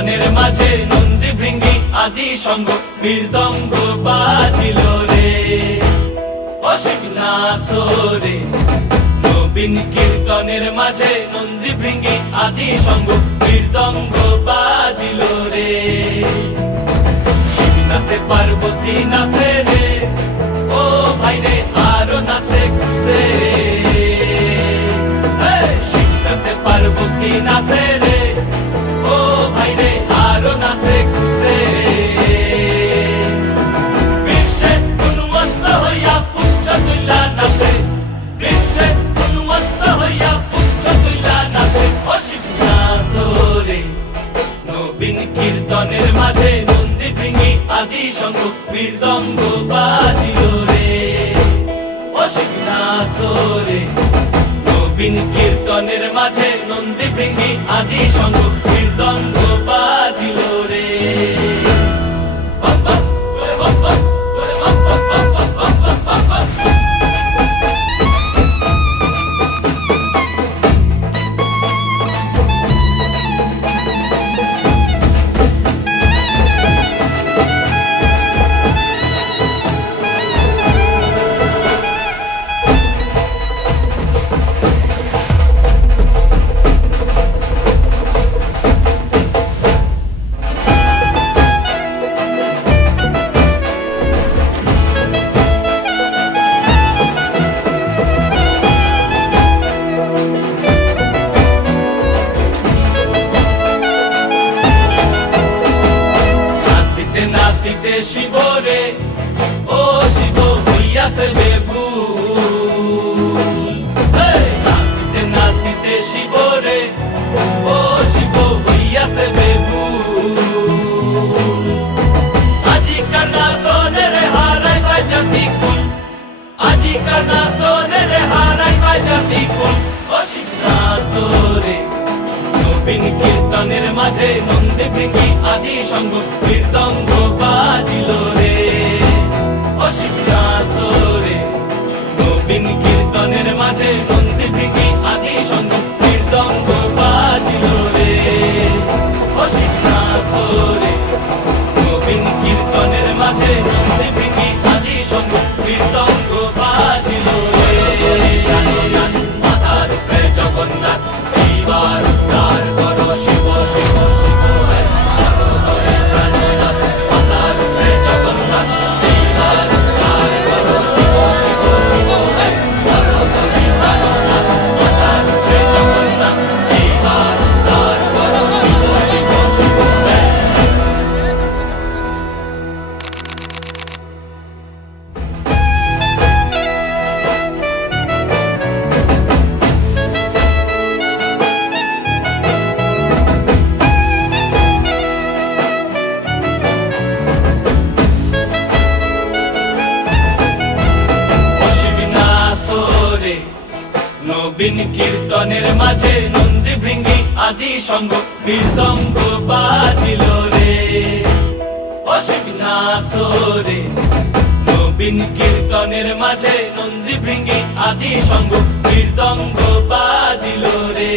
কীর্তনের মাঝে নন্দী ভৃঙ্গি আদি সঙ্গ মৃদঙ্গ বাজিল রে অসীম নাসরে। নবীন কীর্তনের মাঝে নন্দী ভৃঙ্গি আদি সঙ্গ মৃদঙ্গ বাজিল রে। শিব নাচে পার্বতী নাচে রে ও ভাই রে আরো নাচে খুশে। শিব নাচে পার্বতী নাচে রে ও ভাই রে আরো নাচে খুশে। বিশ্বে উন্মত্ত হইয়া পুচ্ছ তুইলা নাচে, বিশ্বে উন্মত্ত হইয়া পুচ্ছ তুইলা নাচে অসীম নাচরে। নবীন কীর্তনের মাঝে নন্দী ভৃঙ্গি আদি সঙ্গ মৃদঙ্গ বাজিল রে অসীম নাচরে। নবীন কীর্তনের মাঝে নন্দী ভৃঙ্গি আদি সঙ্গ মৃদঙ্গ বাজিল রে। নাচিতে শিব রে ও শিব হইয়াছে বেভুল। নাচিতে নাচিতে শিব রে ও শিব হইয়াছে বেভুল। আজিকার নাচনের হারাই পাই জাতি কুল, আজিকার নাচনের হারাই পাই জাতি কুল অসীম নাচরে। নবীন কীর্তনের মাঝে নন্দী ভৃঙ্গি আদি সঙ্গ মৃদঙ্গ বাজিল রে অসীম নাচরে। নবীন কীর্তনের মাঝে নন্দী ভৃঙ্গি আদি সঙ্গ মৃদঙ্গ বাজিল রে অসীম নাচরে। নবীন কীর্তনের মাঝে নন্দী ভৃঙ্গি আদি সঙ্গ মৃদঙ্গ বাজিল রে। মাথার উপরে জগন্নাথ এইবার উদ্ধার করো শিব শিব শিব হে হর হরে প্রাণনাথ। মাথার উপরে জগন্নাথ এইবার উদ্ধার করো শিব শিব শিব হে হর হরে প্রাণনাথ। মাথার উপরে জগন্নাথ এইবার উদ্ধার করো শিব শিব শিব হে। নবীন কীর্তনের মাঝে নন্দী ভৃঙ্গি আদি সঙ্গ মৃদঙ্গ বাজিল রে অসীম নাচরে। নবীন কীর্তনের মাঝে নন্দী ভৃঙ্গি আদি সঙ্গ মৃদঙ্গ বাজিল রে।